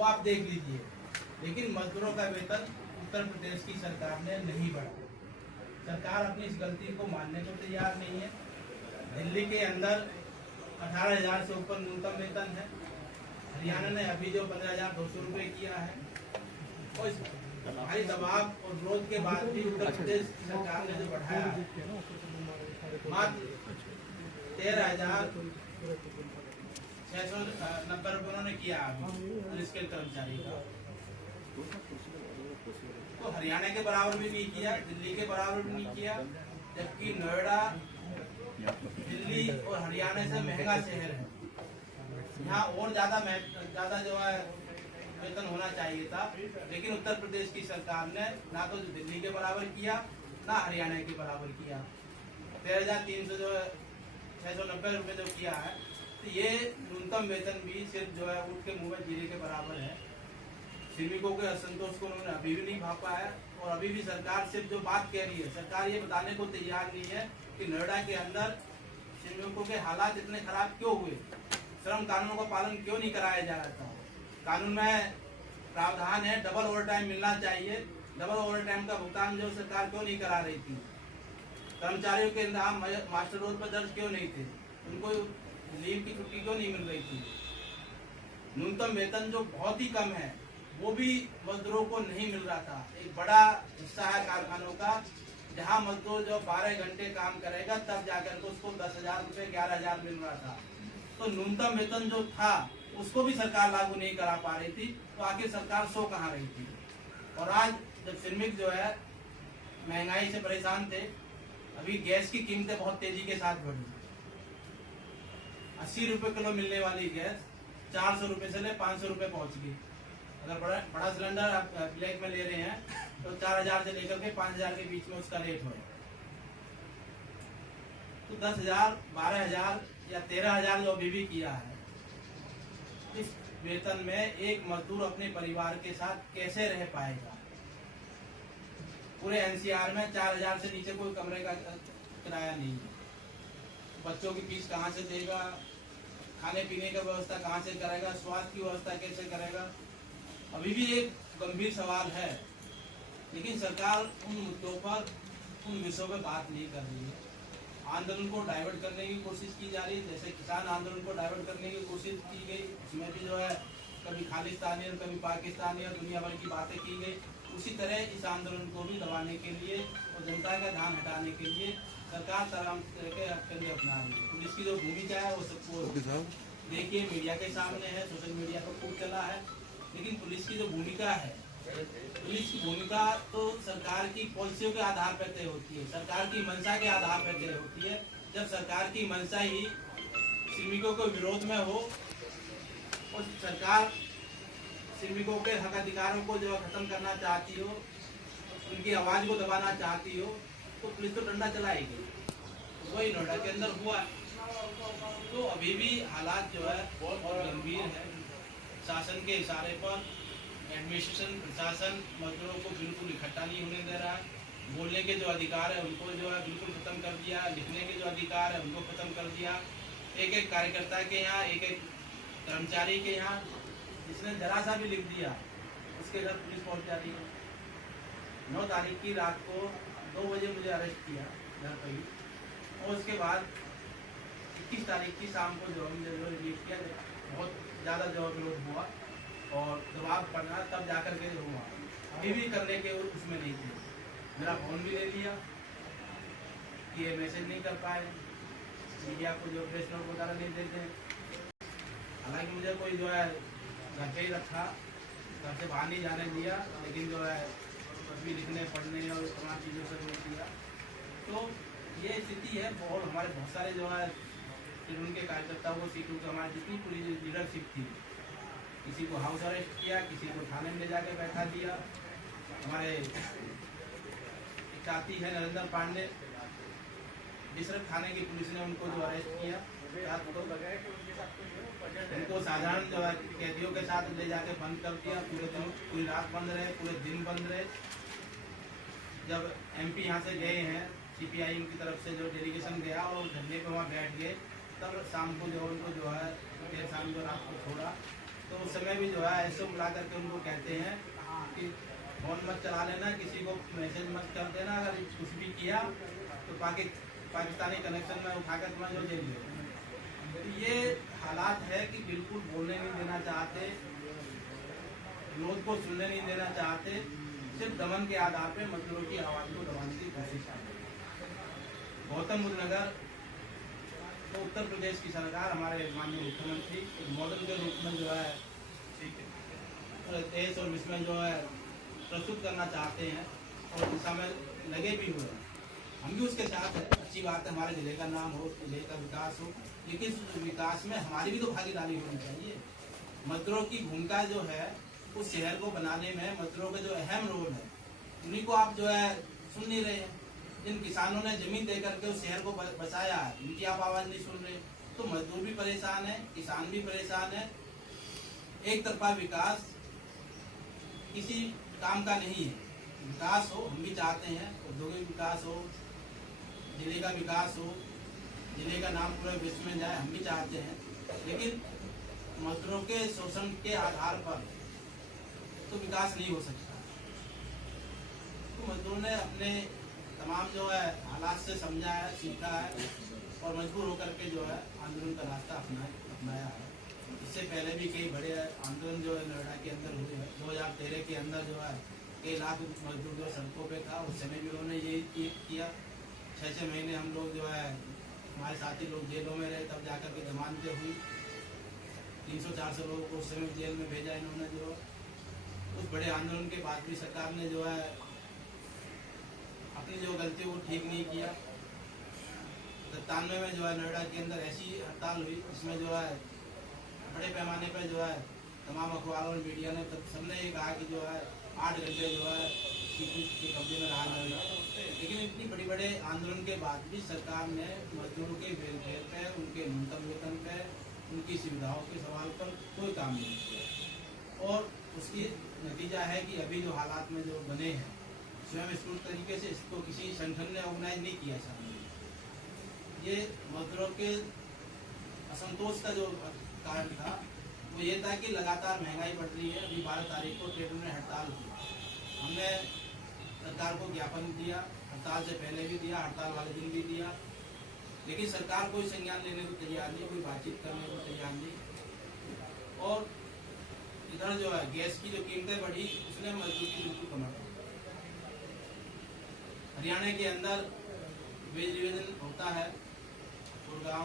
वो आप देख लीजिए। लेकिन मजदूरों का वेतन उत्तर प्रदेश की सरकार ने नहीं बढ़ाया। सरकार अपनी इस गलती को मानने को तैयार नहीं है। दिल्ली के अंदर 18,000 से ऊपर न्यूनतम वेतन है। हरियाणा ने अभी जो 15,200 रुपये किया है, और इस भारी दबाव और विरोध के बाद भी उत्तर प्रदेश की सरकार ने जो बढ़ाया है, मात्र 13,690 रुपये उन्होंने किया पुलिस के कर्मचारी का। तो हरियाणा के बराबर भी नहीं किया, दिल्ली के बराबर भी नहीं किया, जबकि नोएडा दिल्ली और हरियाणा से महंगा शहर है। यहाँ और ज्यादा जो है वेतन होना चाहिए था, लेकिन उत्तर प्रदेश की सरकार ने ना तो दिल्ली के बराबर किया, ना हरियाणा के बराबर किया। 13,300 जो 690 रुपये जो किया है, तो ये न्यूनतम वेतन भी सिर्फ जो है ऊँट के मुंह में जीरे के बराबर है। श्रमिकों के असंतोष को उन्होंने अभी भी नहीं भापा है, और अभी भी सरकार सिर्फ जो बात कह रही है, सरकार ये बताने को तैयार नहीं है कि नोएडा के अंदर श्रमिकों के हालात इतने खराब क्यों हुए, श्रम कानूनों का पालन क्यों नहीं कराया जा रहा था। कानून में प्रावधान है डबल ओवर टाइम मिलना चाहिए, डबल ओवर टाइम का भुगतान जो सरकार क्यों नहीं करा रही थी। कर्मचारियों के नाम मास्टर रोल पर दर्ज क्यों नहीं थे, उनको लीव की छुट्टी क्यों नहीं मिल रही थी। न्यूनतम वेतन जो बहुत ही कम है, वो भी मजदूरों को नहीं मिल रहा था। एक बड़ा हिस्सा है कारखानों का, जहां मजदूर जो 12 घंटे काम करेगा तब जाकर के उसको 10,000 रुपये 11,000 मिल रहा था। तो न्यूनतम वेतन जो था उसको भी सरकार लागू नहीं करा पा रही थी, तो आखिर सरकार सो कहाँ रही थी। और आज जब श्रमिक जो है महंगाई से परेशान थे, अभी गैस की कीमतें बहुत तेजी के साथ बढ़ी। 80 रुपये किलो मिलने वाली गैस 400 रुपये से ले 500 रुपये पहुंच गई। अगर बड़ा सिलेंडर आप ब्लैक में ले रहे हैं तो 4,000 से लेकर के 5,000 के बीच में उसका रेट हो। तो 10,000, 12,000 या 13,000 जो अभी भी किया है, इस वेतन में एक मजदूर अपने परिवार के साथ कैसे रह पाएगा। पूरे एनसीआर में 4,000 से नीचे कोई कमरे का किराया नहीं है। बच्चों की फीस कहाँ से देगा, खाने पीने का व्यवस्था कहाँ से करेगा, स्वास्थ्य की व्यवस्था कैसे करेगा, अभी भी एक गंभीर सवाल है। लेकिन सरकार उन मुद्दों पर, उन विषयों पर बात नहीं कर रही है। आंदोलन को डाइवर्ट करने की कोशिश की जा रही है, जैसे किसान आंदोलन को डाइवर्ट करने की कोशिश की गई, उसमें भी जो है कभी खालिस्तानी और कभी पाकिस्तानी और दुनिया भर की बातें की गई। उसी तरह इस आंदोलन को भी दबाने के लिए और जनता का ध्यान हटाने के लिए सरकार तमाम तरह के हथकंडे अपना रही है। पुलिस की जो भूमिका है वो सबको देखिए, मीडिया के सामने है, सोशल मीडिया पर खूब चला है। लेकिन पुलिस की जो भूमिका है, पुलिस की भूमिका तो सरकार की पॉलिसियों के आधार पर तय होती है, सरकार की मंशा के आधार पर तय होती है। जब सरकार की मंशा ही श्रमिकों के विरोध में हो और सरकार श्रमिकों के हक अधिकारों को जो खत्म करना चाहती हो, उनकी आवाज को दबाना चाहती हो, तो पुलिस तो डंडा चलाएगी। वही नोएडा के अंदर हुआ। तो अभी भी हालात जो है बहुत गंभीर है। शासन के इशारे पर एडमिनिस्ट्रेशन, प्रशासन मजदूरों को बिल्कुल इकट्ठा नहीं होने दे रहा है। बोलने के जो अधिकार है उनको जो है बिल्कुल खत्म कर दिया, लिखने के जो अधिकार है उनको खत्म कर दिया। एक एक कार्यकर्ता के यहाँ, एक एक कर्मचारी के यहाँ जिसने जरा सा भी लिख दिया, उसके घर पुलिस पहुँच जाती है। 9 तारीख की रात को 2 बजे मुझे अरेस्ट किया घर पर ही, और उसके बाद 21 तारीख की शाम को जो हमने रिलीव किया, बहुत ज़्यादा जो विरोध हुआ और दबाव पड़ा, तब जाकर के जो हुआ। अभी भी करने के उसमें नहीं थे। मेरा फोन भी ले लिया कि ये मैसेज नहीं कर पाए, मीडिया को जो प्रेस नोट वगैरह नहीं देते। हालांकि मुझे कोई जो है घर पे ही रखा, घर से बाहर नहीं जाने दिया, लेकिन जो है भी लिखने पढ़ने और तमाम चीज़ों से रोक दिया। तो ये स्थिति है। और हमारे बहुत सारे जो है उनके कार्यकर्ताओं को, सीटों को, हमारी जितनी पूरी लीडरशिप थी, किसी को हाउस अरेस्ट किया, किसी को थाने में ले जाके बैठा दिया। हमारे साथी है नरेंद्र पांडे, बिसरत थाने की पुलिस ने उनको जो अरेस्ट किया, उनको साधारण जो है कैदियों के साथ ले जाके बंद कर दिया। पूरे दिन, पूरी रात बंद रहे, पूरे दिन बंद रहे। जब एमपी यहाँ से गए हैं, सीपीआईएम की तरफ से जो डेलीगेशन गया और धरने पे वहाँ बैठ गए, तब शाम को जो उनको जो है देर शाम को रात को छोड़ा। तो उस समय भी जो है ऐसे बुला करके उनको कहते हैं कि फोन मत चला लेना, किसी को मैसेज मत कर देना, अगर कुछ भी किया तो पाकिस्तानी कनेक्शन में उठाकर तुम्हें जो जेल दे। तो ये हालात है कि बिल्कुल बोलने नहीं देना चाहते, विरोध को सुनने नहीं देना चाहते, सिर्फ दमन के आधार पे मजदूरों की आवाज को दबाने की कोशिश करते हैं। गौतम बुद्ध नगर तो उत्तर प्रदेश की सरकार, हमारे माननीय मुख्यमंत्री एक मॉडल के रूप में जो है देश और विश्व में जो है प्रस्तुत करना चाहते हैं और दिशा में लगे भी हुए हैं। हम भी उसके साथ है, अच्छी बात है, हमारे जिले का नाम हो, जिले का विकास हो, लेकिन उस विकास में हमारी भी तो भागीदारी होनी चाहिए। मजदूरों की भूमिका जो है उस शहर को बनाने में मजदूरों का जो अहम रोल है, उन्हीं को आप जो है सुन नहीं रहे हैं। जिन किसानों ने जमीन दे करके उस शहर को बचाया है, उनकी आप आवाज नहीं सुन रहे। तो मजदूर भी परेशान है, किसान भी परेशान है। एक तरफा विकास किसी काम का नहीं है। विकास हो, हम भी चाहते हैं, औद्योगिक विकास हो, जिले का विकास हो, जिले का नाम पूरे विश्व में जाए, हम भी चाहते हैं, लेकिन मजदूरों के शोषण के आधार पर तो विकास नहीं हो सकता। तो मजदूर ने अपने तमाम जो है हालात से समझा है, सीखा है और मजबूर होकर के जो है आंदोलन का रास्ता अपनाया है। इससे पहले भी कई बड़े आंदोलन जो है नोएडा के अंदर हुए हैं। 2013 के अंदर जो है कई लाख मजदूर जो सड़कों पे था, उस समय भी उन्होंने यही किया। 6-6 महीने हम लोग जो है, हमारे साथी लोग जेलों में रहे, तब जाकर के जमानतें हुई। 300-400 लोगों को उस समय जेल में भेजा इन्होंने। जो उस बड़े आंदोलन के बाद भी सरकार ने जो है अपनी जो गलतियों को ठीक नहीं किया। 97 में जो है नोएडा के अंदर ऐसी हड़ताल हुई, इसमें जो है बड़े पैमाने पर जो है तमाम अखबारों और मीडिया ने सबने ये कहा कि जो है 8 घंटे जो है सीपी के कब्जे में रहा नोएडा। लेकिन इतनी बड़े आंदोलन के बाद भी सरकार ने मजदूरों के वेलफेयर पे, उनके न्यूनतम वेतन पे, उनकी सुविधाओं के सवाल पर कोई काम नहीं किया। और उसकी नतीजा है कि अभी जो हालात में जो बने हैं, स्वयं स्फूर्त तरीके से इसको किसी संगठन ने ऑर्गेनाइज नहीं किया शामिल। ये मजदूरों के असंतोष का जो कारण था वो ये था कि लगातार महंगाई बढ़ रही है। अभी 12 तारीख को ट्रेड में हड़ताल हुई, हमने सरकार को ज्ञापन दिया, हड़ताल से पहले भी दिया, हड़ताल वाले दिन भी दिया, लेकिन सरकार कोई संज्ञान लेने को तैयार नहीं, कोई बातचीत करने को तैयार नहीं। और इधर जो है गैस की जो कीमतें बढ़ी, उसने मजदूर की बिल्कुल कमर तोड़ी। हरियाणा के अंदर वेज डिवीजन होता है, गुड़गांव